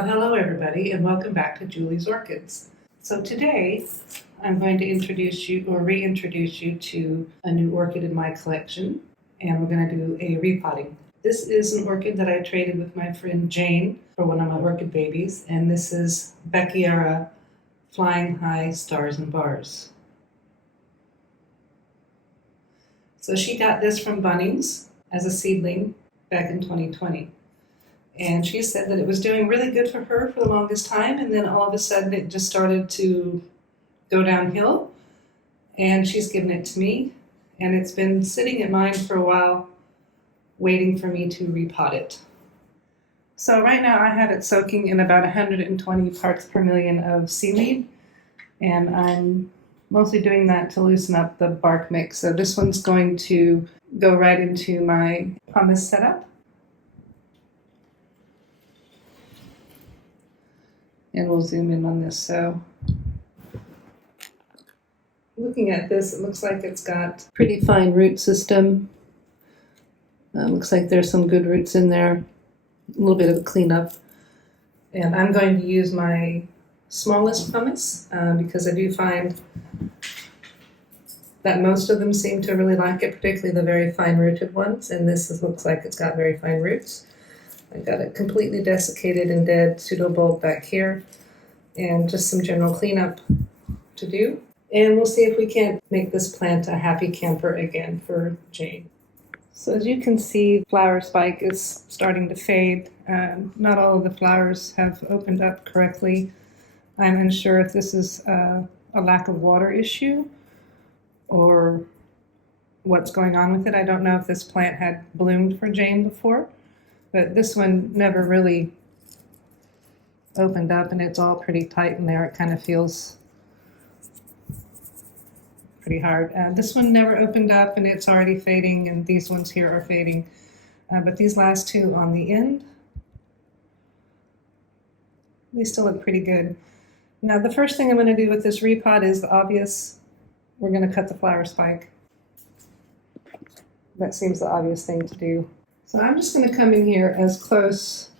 Well, hello everybody, and welcome back to Julie's Orchids. So today, I'm going to introduce you or reintroduce you to a new orchid in my collection, and we're going to do a repotting. This is an orchid that I traded with my friend Jane for one of my orchid babies, and this is Bakerar Flying High Stars and Bars. So she got this from Bunnings as a seedling back in 2020. And she said that it was doing really good for her for the longest time, and then all of a sudden it just started to go downhill, and she's given it to me, and it's been sitting at mine for a while, waiting for me to repot it. So right now I have it soaking in about 120 parts per million of seaweed, and I'm mostly doing that to loosen up the bark mix. So this one's going to go right into my pumice setup. And we'll zoom in on this. So looking at this, it looks like it's got a pretty fine root system. Looks like there's some good roots in there, a little bit of a cleanup. And I'm going to use my smallest pumice because I do find that most of them seem to really like it, particularly the very fine rooted ones. And this looks like it's got very fine roots. I've got it completely desiccated and dead pseudobulb back here, and just some general cleanup to do. And we'll see if we can't make this plant a happy camper again for Jane. So as you can see, flower spike is starting to fade. Not all of the flowers have opened up correctly. I'm unsure if this is a lack of water issue or what's going on with it. I don't know if this plant had bloomed for Jane before. But this one never really opened up, and it's all pretty tight in there. It kind of feels pretty hard. This one never opened up, and it's already fading, and these ones here are fading. But these last two on the end, they still look pretty good. Now, the first thing I'm going to do with this repot is the obvious. We're going to cut the flower spike. That seems the obvious thing to do. So I'm just going to come in here as close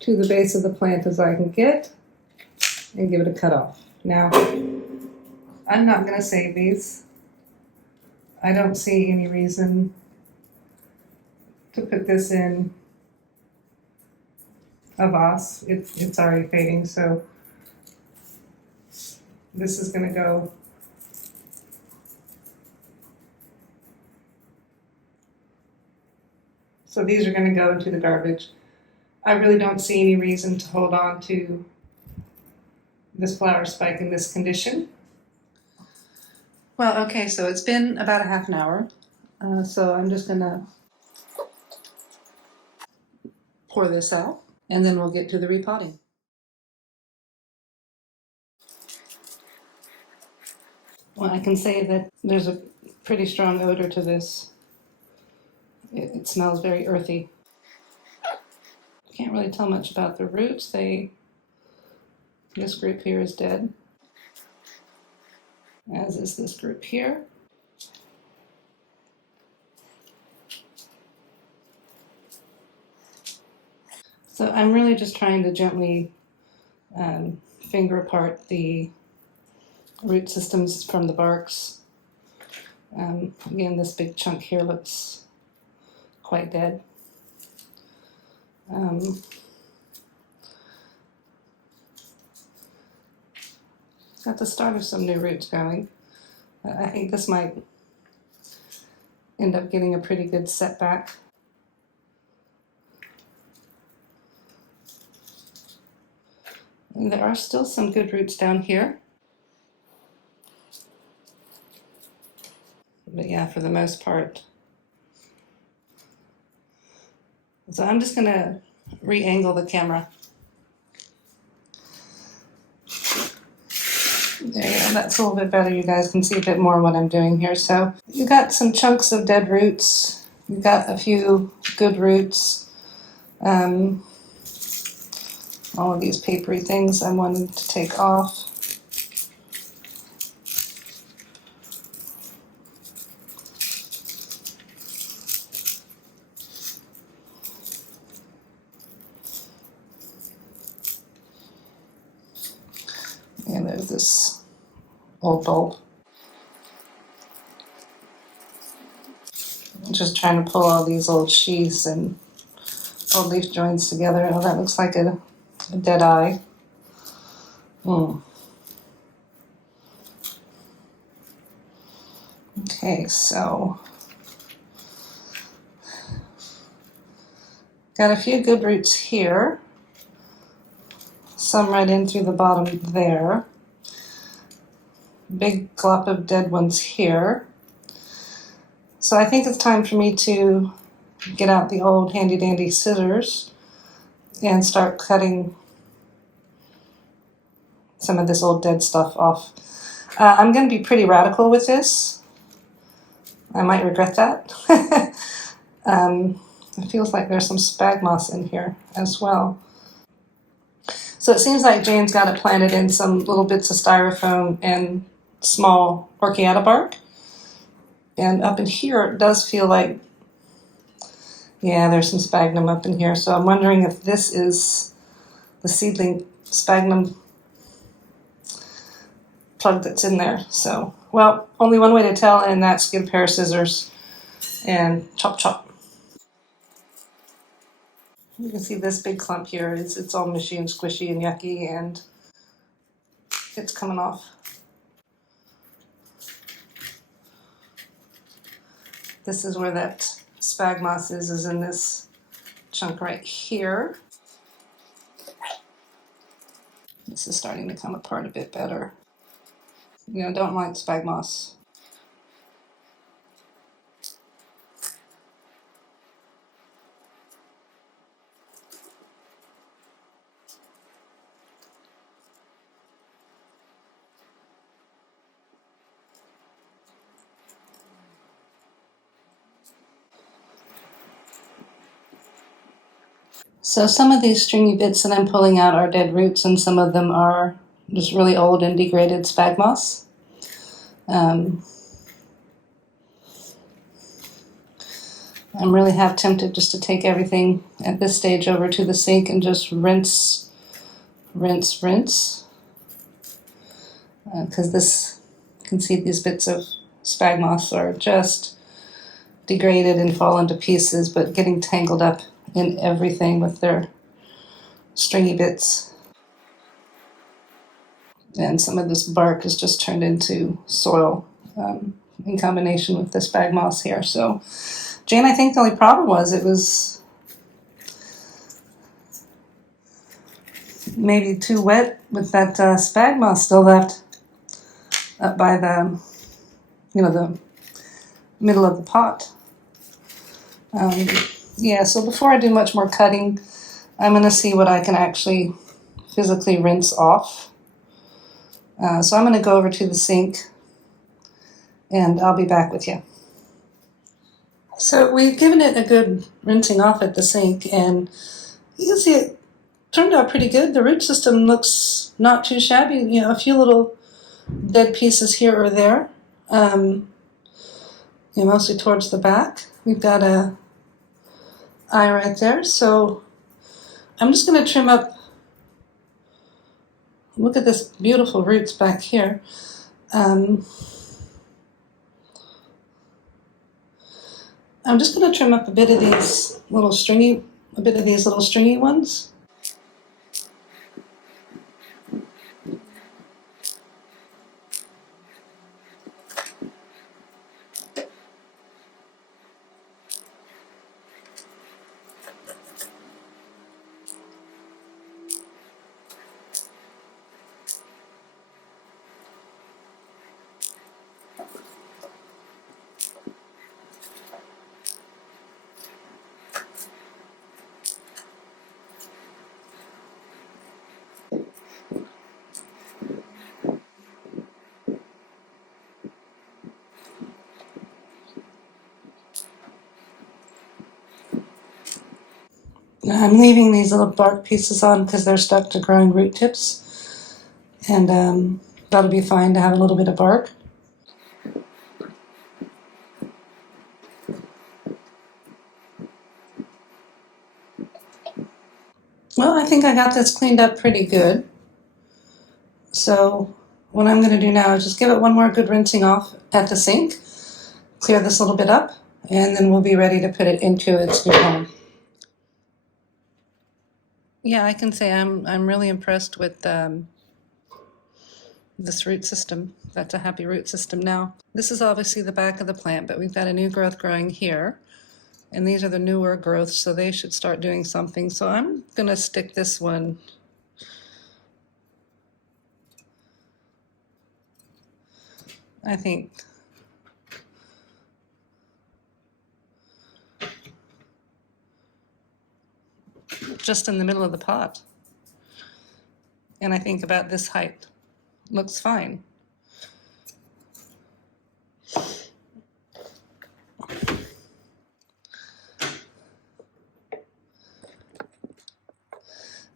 to the base of the plant as I can get and give it a cut off. Now, I'm not going to save these. I don't see any reason to put this in a vase. It's already fading, so this is going to go So these are going to go into the garbage. I really don't see any reason to hold on to this flower spike in this condition. Well, okay, so it's been about a half an hour. So I'm just going to pour this out, and then we'll get to the repotting. Well, I can say that there's a pretty strong odor to this. It smells very earthy. Can't really tell much about the roots. This group here is dead, as is this group here. So I'm really just trying to gently finger apart the root systems from the barks. Again, this big chunk here looks quite dead. Got the start of some new roots growing. I think this might end up getting a pretty good setback. And there are still some good roots down here. But yeah, for the most part. So I'm just going to re-angle the camera. There you go, that's a little bit better. You guys can see a bit more what I'm doing here. So you got some chunks of dead roots. You've got a few good roots. All of these papery things I wanted to take off. with this old bulb. I'm just trying to pull all these old sheaths and old leaf joins together. Oh, that looks like a dead eye. Okay, so got a few good roots here. Some right in through the bottom there. Big glop of dead ones here. So I think it's time for me to get out the old handy dandy scissors and start cutting some of this old dead stuff off. I'm going to be pretty radical with this. I might regret that. It feels like there's some spag moss in here as well. So it seems like Jane's got it planted in some little bits of styrofoam and small orchiata bark. And up in here, it does feel like, yeah, there's some sphagnum up in here. So I'm wondering if this is the seedling sphagnum plug that's in there. So, well, only one way to tell, and that's get a pair of scissors and chop chop. You can see this big clump here is it's all mushy and squishy and yucky, and it's coming off. This is where that spag moss is in this chunk right here. This is starting to come apart a bit better. You know, don't like spag moss. So some of these stringy bits that I'm pulling out are dead roots, and some of them are just really old and degraded spag moss. I'm really half tempted just to take everything at this stage over to the sink and just rinse. Because this, you can see these bits of spag moss are just degraded and fall into pieces, but getting tangled up in everything with their stringy bits. And some of this bark is just turned into soil in combination with this spag moss here. So, Jane, I think the only problem was it was maybe too wet with that spag moss still left up by the, the middle of the pot. Yeah, so before I do much more cutting, I'm going to see what I can actually physically rinse off. So I'm going to go over to the sink and I'll be back with you. So we've given it a good rinsing off at the sink, and you can see it turned out pretty good. The root system looks not too shabby. A few little dead pieces here or there, mostly towards the back. We've got a eye right there. So I'm just going to trim up. Look at this beautiful roots back here. I'm just going to trim up a bit of these little stringy ones. I'm leaving these little bark pieces on because they're stuck to growing root tips, and that'll be fine to have a little bit of bark. Well, I think I got this cleaned up pretty good. So what I'm going to do now is just give it one more good rinsing off at the sink, clear this a little bit up, and then we'll be ready to put it into its new home. Yeah, I can say I'm really impressed with this root system. That's a happy root system now. This is obviously the back of the plant, but we've got a new growth growing here. And these are the newer growths, so they should start doing something. So I'm going to stick this one I think just in the middle of the pot. And I think about this height. Looks fine.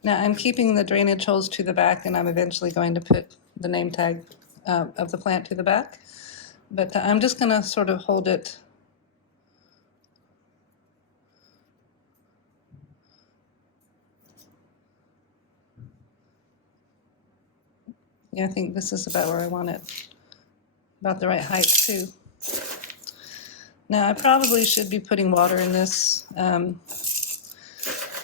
Now I'm keeping the drainage holes to the back, and I'm eventually going to put the name tag of the plant to the back. But I'm just going to sort of hold it I think this is about where I want it. About the right height too. Now I probably should be putting water in this. I'm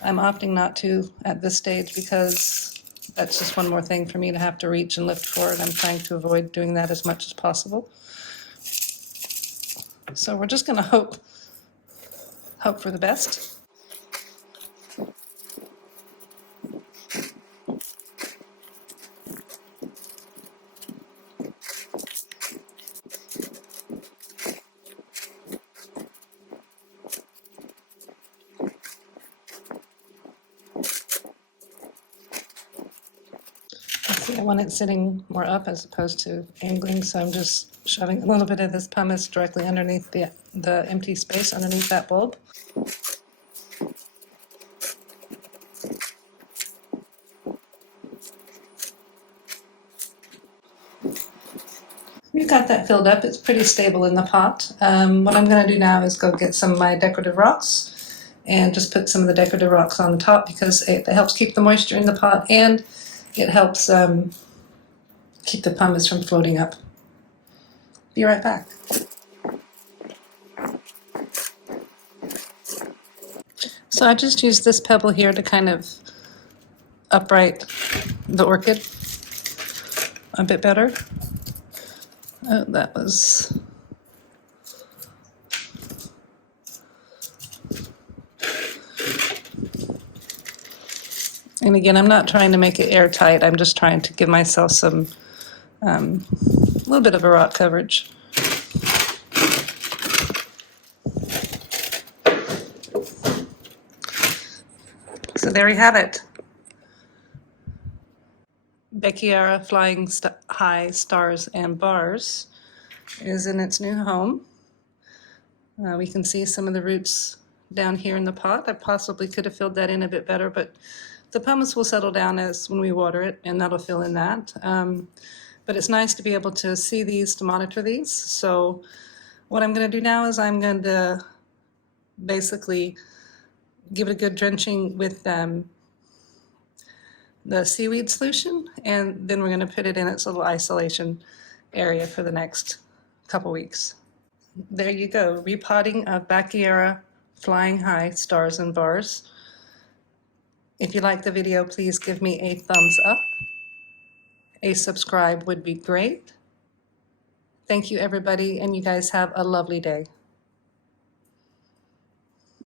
opting not to at this stage because that's just one more thing for me to have to reach and lift for, and I'm trying to avoid doing that as much as possible. So we're just going to hope for the best. I want it sitting more up as opposed to angling, so I'm just shoving a little bit of this pumice directly underneath the empty space underneath that bulb. We've got that filled up. It's pretty stable in the pot. What I'm going to do now is go get some of my decorative rocks and just put some of the decorative rocks on the top because it helps keep the moisture in the pot, and it helps keep the pumice from floating up. Be right back. So I just used this pebble here to kind of upright the orchid a bit better. Oh, that was... And again, I'm not trying to make it airtight. I'm just trying to give myself some, a little bit of a rock coverage. So there you have it. Bakerar Flying High Stars and Bars is in its new home. We can see some of the roots down here in the pot. I possibly could have filled that in a bit better, but the pumice will settle down as when we water it, and that'll fill in that. But it's nice to be able to see these, to monitor these. So what I'm going to do now is I'm going to basically give it a good drenching with the seaweed solution, and then we're going to put it in its little isolation area for the next couple weeks. There you go, repotting of Bakerar Flying High Stars and Bars. If you like the video, please give me a thumbs up. A subscribe would be great. Thank you, everybody, and you guys have a lovely day.